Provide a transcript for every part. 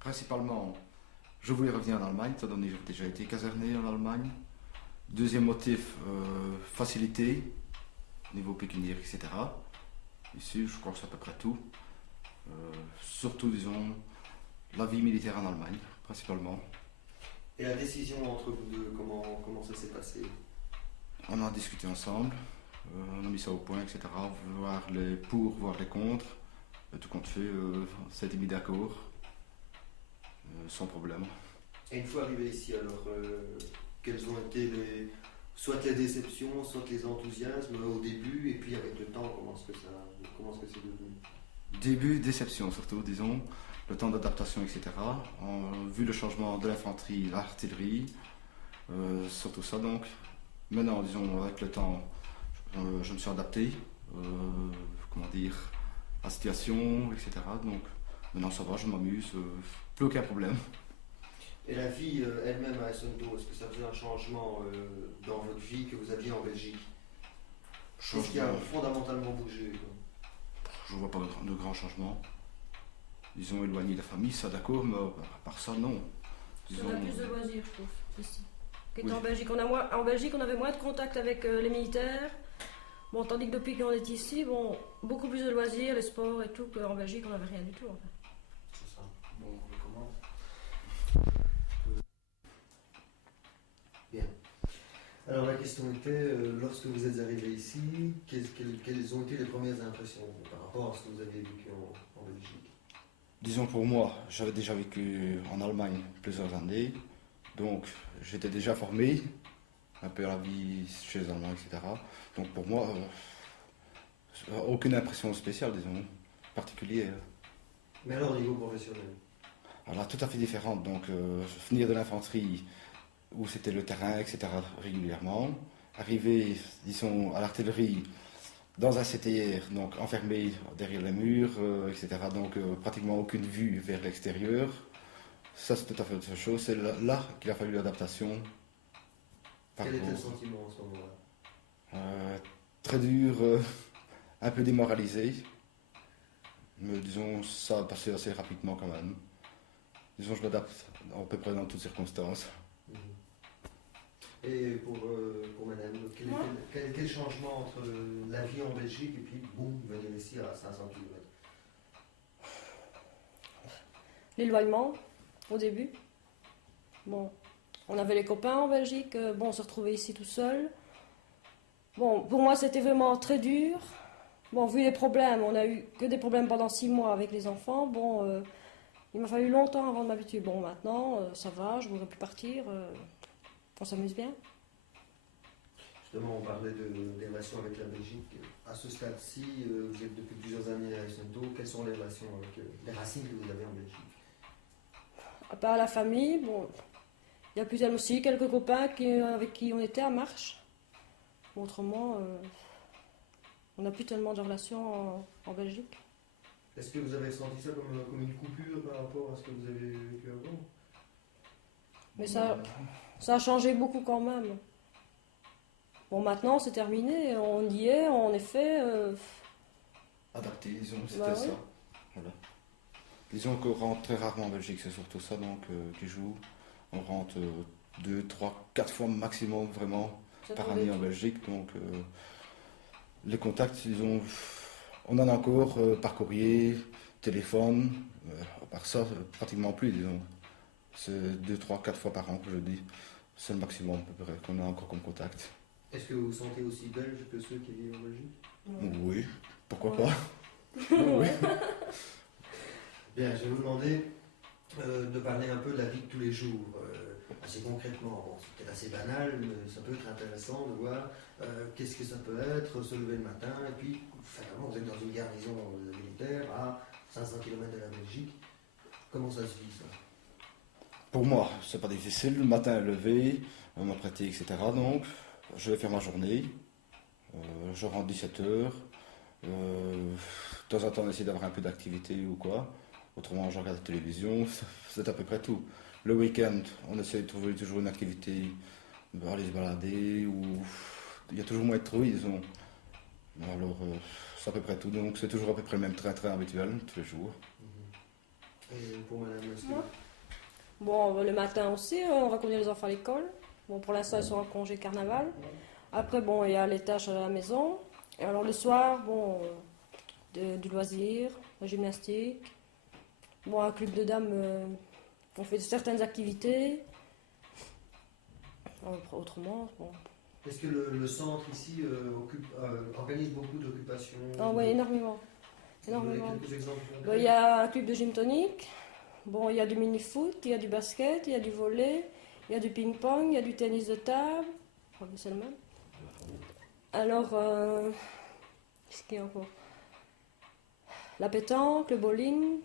Principalement, je voulais revenir en Allemagne, étant donné que j'ai déjà été caserné en Allemagne. Deuxième motif, facilité, niveau pécuniaire, etc. Ici, je crois que c'est à peu près tout. Surtout, disons, la vie militaire en Allemagne, principalement. Et la décision entre vous deux, comment ça s'est passé? On a discuté ensemble, on a mis ça au point, etc. Voir les pour, voir les contre. Et tout compte fait, ça a été mis d'accord, sans problème. Et une fois arrivé ici, alors, quelles ont été soit les déceptions, soit les enthousiasmes au début, et puis avec le temps, comment est-ce que c'est devenu? Début, déception surtout, disons, le temps d'adaptation, etc. Vu le changement de l'infanterie, l'artillerie, surtout ça donc. Maintenant, disons, avec le temps, je me suis adapté, comment dire, à la situation, etc. Donc, maintenant ça va, je m'amuse, plus aucun problème. Et la vie elle-même à Essonto, est-ce que ça faisait un changement dans votre vie que vous aviez en Belgique? Qu'est-ce qui a fondamentalement bougé, quoi? Je vois pas de grands changements. Ils ont éloigné la famille, ça d'accord, mais à part ça, non. On a plus de loisirs, je trouve, ici. Oui. En Belgique, en Belgique, on avait moins de contact avec les militaires. Bon, tandis que depuis qu'on est ici, bon, beaucoup plus de loisirs, les sports et tout, qu'en Belgique, on n'avait rien du tout. En fait. C'est ça. Bon, on recommence. Bien. Alors la question était, lorsque vous êtes arrivé ici, quelles ont été les premières impressions par rapport à ce que vous avez vécu en Belgique? Disons pour moi, j'avais déjà vécu en Allemagne plusieurs années, donc j'étais déjà formé un peu à la vie chez les Allemands, etc. Donc pour moi, aucune impression spéciale, disons, particulière. Mais alors au niveau professionnel? Alors tout à fait différente, donc venir de l'infanterie où c'était le terrain, etc. régulièrement, arriver, disons, à l'artillerie dans un CTR, donc enfermé derrière les murs, etc. Donc pratiquement aucune vue vers l'extérieur. Ça c'est tout à fait autre chose, c'est là qu'il a fallu l'adaptation. Quel était le sentiment en ce moment-là? Très dur, un peu démoralisé, mais disons ça a passé assez rapidement quand même. Disons je m'adapte à peu près dans toutes circonstances. Et pour madame, quel changement entre la vie en Belgique et puis boum, venir ici à 500 km? L'éloignement, au début. Bon, on avait les copains en Belgique, bon, on se retrouvait ici tout seul. Bon, pour moi, c'était vraiment très dur. Bon, vu les problèmes, on a eu que des problèmes pendant 6 mois avec les enfants. Bon, il m'a fallu longtemps avant de m'habituer. Bon, maintenant, ça va, je voudrais plus partir. On s'amuse bien. Justement, on parlait des relations avec la Belgique. À ce stade-ci, vous êtes depuis plusieurs années à Essonto. Quelles sont les relations avec les racines que vous avez en Belgique? À part la famille, bon, il y a plus aussi quelques copains avec qui on était à Marche. Autrement, on n'a plus tellement de relations en Belgique. Est-ce que vous avez senti ça comme une coupure par rapport à ce que vous avez vécu avant? Mais ça a changé beaucoup quand même. Bon, maintenant c'est terminé, on y est, en effet. Adapté, disons, c'était Bah, ça. oui. Voilà. Disons qu'on rentre très rarement en Belgique, c'est surtout ça donc qui joue. On rentre 2, 3, 4 fois maximum vraiment Ça par tombe année vite. en Belgique. Donc les contacts, disons, on en a encore par courrier, téléphone, à part ça, pratiquement plus, disons. C'est 2, 3, 4 fois par an que je dis. C'est le maximum à peu près qu'on a encore comme contact. Est-ce que vous vous sentez aussi belge que ceux qui vivent en Belgique? Oui, pourquoi Ouais. pas. Oui. Bien, je vais vous demander de parler un peu de la vie de tous les jours, assez concrètement. Bon, c'est peut-être assez banal, mais ça peut être intéressant de voir qu'est-ce que ça peut être, se lever le matin, et puis finalement vous êtes dans une garnison militaire à 500 km de la Belgique. Comment ça se vit ça? Pour moi, c'est pas difficile. Le matin, lever, m'apprêter, etc. Donc, je vais faire ma journée. Je rentre 17h. De temps en temps, on essaie d'avoir un peu d'activité ou quoi. Autrement, je regarde la télévision. C'est à peu près tout. Le week-end, on essaie de trouver toujours une activité, aller se balader. Ou il y a toujours moyen de trouver, disons. Alors, c'est à peu près tout. Donc, c'est toujours à peu près le même train-train habituel, tous les jours. Et pour madame, est-ce que... Moi Bon, le matin aussi, on va conduire les enfants à l'école. Bon, pour l'instant, ils sont en congé carnaval. Après, bon, il y a les tâches à la maison. Et alors, le soir, bon, du loisir, la gymnastique. Bon, un club de dames, on fait certaines activités. Autrement, bon. Est-ce que le centre ici organise beaucoup d'occupations? Ah oui, énormément. Vous avez Énormément. quelques exemples Bon, concrets? il y a un club de gym tonic. Bon, il y a du mini-foot, il y a du basket, il y a du volley, il y a du ping-pong, il y a du tennis de table. Je crois que c'est le même. Alors, qu'est-ce qu'il y a encore? La pétanque, le bowling.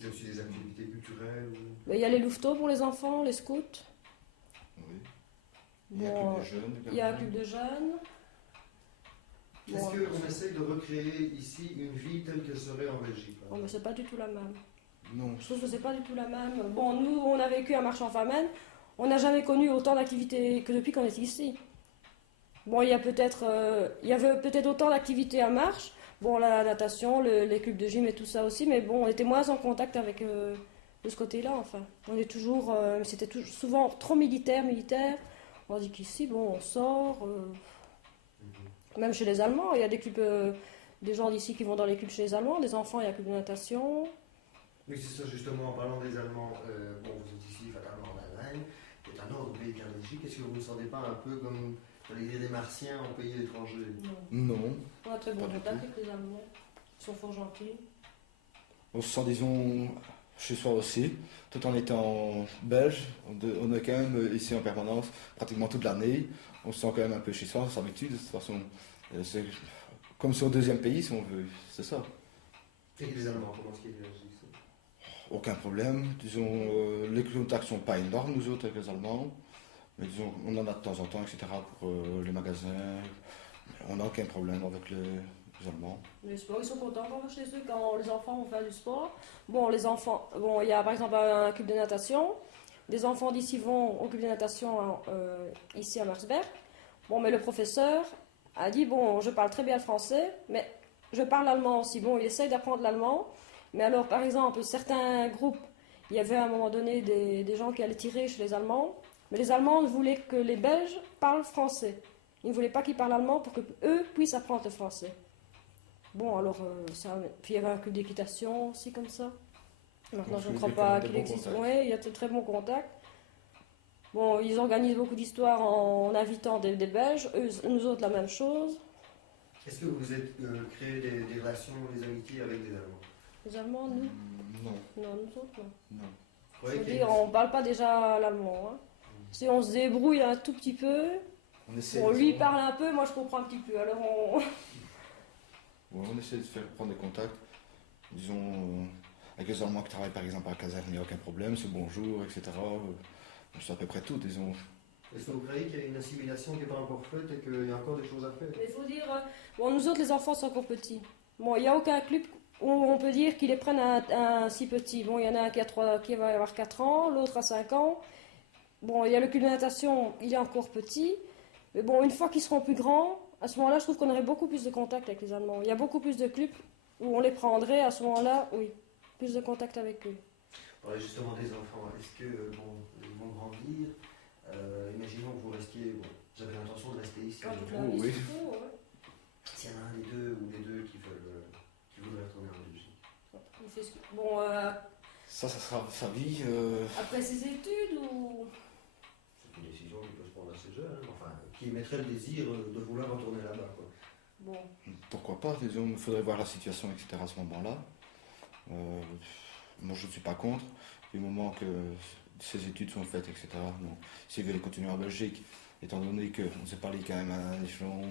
Il y a aussi des activités culturelles Il y a les louveteaux pour les enfants, les scouts. Oui. Il y a un Bon, club de jeunes. il y a un club de jeunes. Est-ce Bon, qu'on essaye de recréer ici une vie telle qu'elle serait en Belgique? bon, mais c'est pas du tout la même. Non. Je trouve que c'est pas du tout la même. Bon, nous, on a vécu à Marchand-Famenne. On n'a jamais connu autant d'activités que depuis qu'on est ici. Bon, il y avait peut-être autant d'activités à Marche. Bon, la natation, les clubs de gym et tout ça aussi, mais bon, on était moins en contact avec de ce côté-là, enfin. On est toujours, c'était souvent trop militaire. On dit qu'ici, bon, on sort. Même chez les Allemands, il y a des clubs, des gens d'ici qui vont dans les clubs chez les Allemands, des enfants, il y a un club de natation. Oui, c'est ça, justement, en parlant des Allemands, bon, vous êtes ici fatalement en Allemagne, qui est un autre pays qu'en Belgique. Est-ce que vous ne vous sentez pas un peu comme, j'allais dire, des Martiens en pays étranger? Non. On a très bon Pas du contact tout. avec les Allemands. Ils sont fort gentils. On se sent, disons, chez soi aussi, tout en étant belge. On est quand même ici en permanence pratiquement toute l'année. On se sent quand même un peu chez soi, on s'habitue de toute façon. C'est comme c'est au deuxième pays, si on veut, c'est ça. Et les Allemands, comment est-ce qu'ils réagissent? Aucun problème. Disons, les contacts sont pas énormes, nous autres, avec les Allemands. Mais disons, on en a de temps en temps, etc. pour les magasins. On n'a aucun problème avec les Allemands. Les sports, ils sont contents quand on va chez eux, quand les enfants vont faire du sport. Bon, les enfants, bon, il y a par exemple un club de natation. Des enfants d'ici vont au club de natation ici à Marsberg. Bon, mais le professeur a dit, bon, je parle très bien le français, mais je parle allemand aussi. Bon, il essaye d'apprendre l'allemand. Mais alors, par exemple, certains groupes, il y avait à un moment donné des gens qui allaient tirer chez les Allemands. Mais les Allemands voulaient que les Belges parlent français. Ils ne voulaient pas qu'ils parlent allemand pour qu'eux puissent apprendre le français. Bon, alors, puis il y avait un club d'équitation aussi comme ça. Maintenant, je ne crois pas qu'il existe. Oui, il y a de très bons contacts. Bon, ils organisent beaucoup d'histoires en invitant des Belges. Nous autres, la même chose. Est-ce que vous êtes créé des relations, des amitiés avec des Allemands? Les Allemands, nous? Non. Non, nous autres, non. Non. Vous Je croyez veux qu'il y a dire, on ne parle pas déjà l'allemand. Hein. Si on se débrouille un tout petit peu, On essaie, bon, lui disons, parle un peu, moi je comprends un petit peu. Alors on essaie de faire prendre des contacts. Disons, avec les Allemands qui travaillent par exemple à la caserne, il n'y a aucun problème, c'est bonjour, etc. C'est à peu près tout, disons. Est-ce que vous croyez qu'il y a une assimilation qui n'est pas encore faite et qu'il y a encore des choses à faire? Mais il faut dire, bon, nous autres les enfants sont encore petits. Bon, il n'y a aucun club où on peut dire qu'ils les prennent à un si petit. Bon, il y en a un qui va avoir 4 ans, l'autre à 5 ans. Bon, il y a le club de natation, il est encore petit. Mais bon, une fois qu'ils seront plus grands, à ce moment-là, je trouve qu'on aurait beaucoup plus de contact avec les Allemands. Il y a beaucoup plus de clubs où on les prendrait, à ce moment-là, oui, plus de contact avec eux. On parlait justement des enfants. Est-ce que, bon, ils vont grandir? Imaginons que vous restiez, bon, vous avez l'intention de rester ici. Quand toute Oh, la vie, oui. c'est tout, ouais. S'il y en a un des deux ou les deux qui voudraient retourner en Belgique. Il fait bon, Ça sera sa vie. après ses études ou... C'est une décision qui peut se prendre assez jeune, hein. Enfin, qui émettrait le désir de vouloir retourner là-bas, quoi. Bon, Pourquoi pas, disons, il faudrait voir la situation, etc. à ce moment-là. Moi, je ne suis pas contre, du moment que ces études sont faites, etc. Donc, s'ils veulent continuer en Belgique, étant donné qu'on s'est parlé quand même à un échelon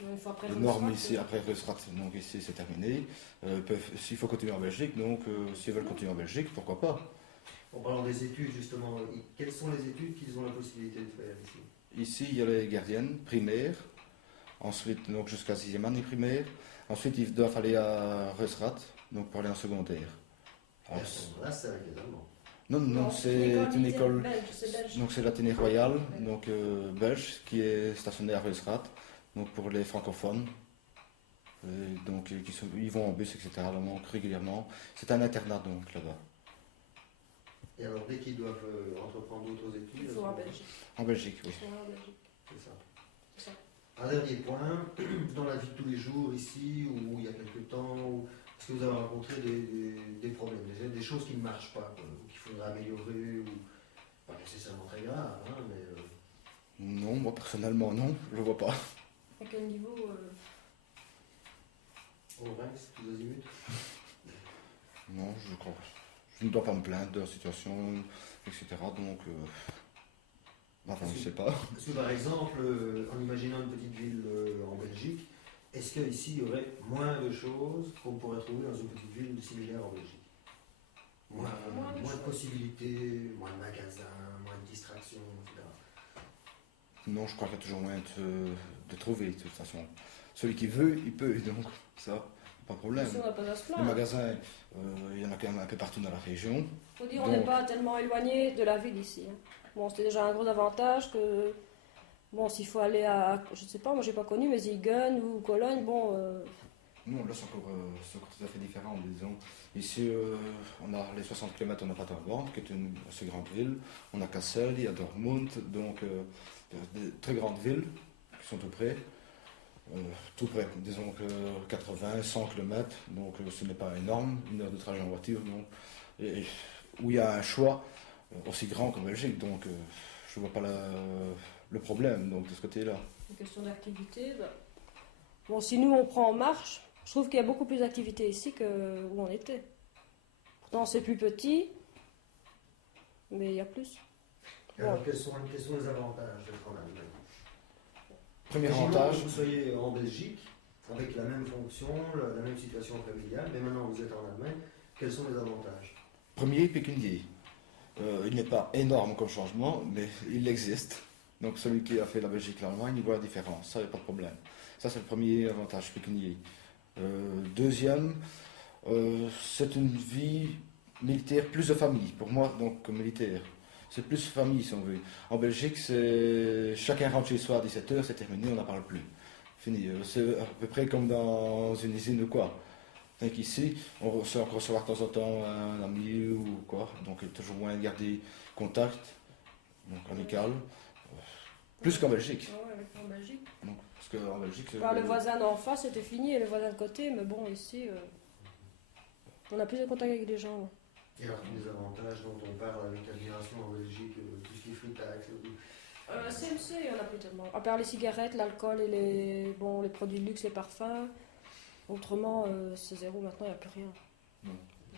une fois après énorme le ici, après Reusrat, donc ici c'est terminé. S'il faut continuer en Belgique, donc s'ils veulent continuer en Belgique, pourquoi pas. En parlant des études, justement, quelles sont les études qu'ils ont la possibilité de faire ici? Ici, il y a les gardiennes primaires, ensuite donc jusqu'à 6e année primaire. Ensuite, ils doivent aller à Reusrat, donc pour aller en secondaire. Alors, Là, c'est avec les Allemands. non, c'est une école. belge, c'est belge. Donc c'est l'Athénée Royal, donc belge, qui est stationné à Reusrat, donc pour les francophones. Et donc ils vont en bus, etc. Donc régulièrement. C'est un internat donc là-bas. Et alors, dès qu'ils doivent entreprendre d'autres études, Il faut en Belgique. En Belgique, oui. Il faut en Belgique. c'est ça. C'est ça. Un dernier point, dans la vie de tous les jours ici, ou il y a quelques temps, est-ce que vous avez rencontré des problèmes, des choses qui ne marchent pas, quoi, ou qu'il faudrait améliorer, ou pas nécessairement très grave, hein, mais Non, moi personnellement, non, je le vois pas. À quel niveau au Rex, tous azimuts? Non, je crois. Je ne dois pas me plaindre de la situation, etc. Donc, enfin, je sais pas. Parce que par exemple, en imaginant une petite ville en Belgique, est-ce qu'ici il y aurait moins de choses qu'on pourrait trouver dans une petite ville similaire en Belgique? Moins Moins de de choses. possibilités, moins de magasins, moins de distractions, etc. Non, je crois qu'il y a toujours moyen de trouver, de toute façon. Celui qui veut, il peut, donc ça, pas de problème. Si on n'a pas à se Les plaindre. magasins, il y en a quand même un peu partout dans la région. Faut dire, on Donc- n'est pas tellement éloigné de la ville ici. Hein. Bon, c'est déjà un gros avantage que. Bon, s'il faut aller à. Je sais pas, moi j'ai pas connu, mais Ziegen ou Cologne, bon. Non, là, c'est encore tout à fait différent, disons. Ici, on a les 60 km, on a Paderborn, qui est une assez grande ville. On a Kassel, il y a Dortmund, donc des très grandes villes qui sont tout près, disons que 80, 100 km, donc ce n'est pas énorme, 1 heure de trajet en voiture, donc, et où il y a un choix aussi grand qu'en Belgique, donc je ne vois pas le problème donc, de ce côté-là. Une question d'activité. Bah. Bon, si nous on prend en marche, je trouve qu'il y a beaucoup plus d'activités ici que où on était. Pourtant c'est plus petit, mais il y a plus. Et alors, quels sont les avantages d'être en Allemagne? Premier Imaginons avantage, que vous soyez en Belgique, avec la même fonction, la même situation familiale, mais maintenant vous êtes en Allemagne, quels sont les avantages? premier pécunier. Il n'est pas énorme comme changement, mais il existe. Donc celui qui a fait la Belgique et l'Allemagne, il voit la différence, ça, il n'y a pas de problème. Ça, c'est le premier avantage pécunier. Deuxième, c'est une vie militaire, plus de famille, pour moi, donc comme militaire. C'est plus famille, si on veut. En Belgique, c'est chacun rentre chez soi à 17h, c'est terminé, on n'en parle plus. Fini. C'est à peu près comme dans une usine ou quoi. Donc ici, on sait encore recevoir de temps en temps un ami ou quoi, donc il y a toujours moyen de garder contact, donc amical. Plus qu'en Belgique. Ah ouais, en Belgique. Donc, parce qu'en Belgique, c'est- Par le voisin d'en face, c'était fini, et le voisin de côté, mais bon, ici, on a plus de contact avec les gens. Et alors tous les avantages dont on parle avec admiration en Belgique, tout ce qui est free tax, CMC, il n'y en a plus tellement. À part les cigarettes, l'alcool et les produits de luxe, les parfums. Autrement, c'est zéro maintenant, il n'y a plus rien. Non.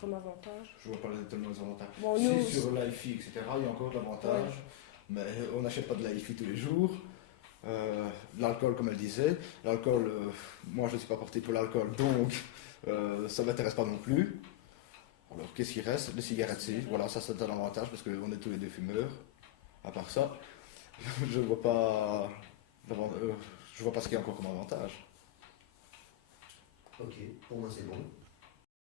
Comme avantage. Je vois pas tellement les avantages. Bon, Si, nous, sur l'IFI, etc., il y a encore de l'avantage, mais on n'achète pas de l'IFI tous les jours. L'alcool, comme elle disait, l'alcool, moi je ne suis pas porté pour l'alcool, donc ça ne m'intéresse pas non plus. Alors qu'est-ce qui reste? Les cigarettes, si, voilà, ça c'est un avantage parce qu'on est tous les deux fumeurs. À part ça, je ne vois pas, je vois pas ce qu'il y a encore comme avantage. ok, pour moi c'est bon.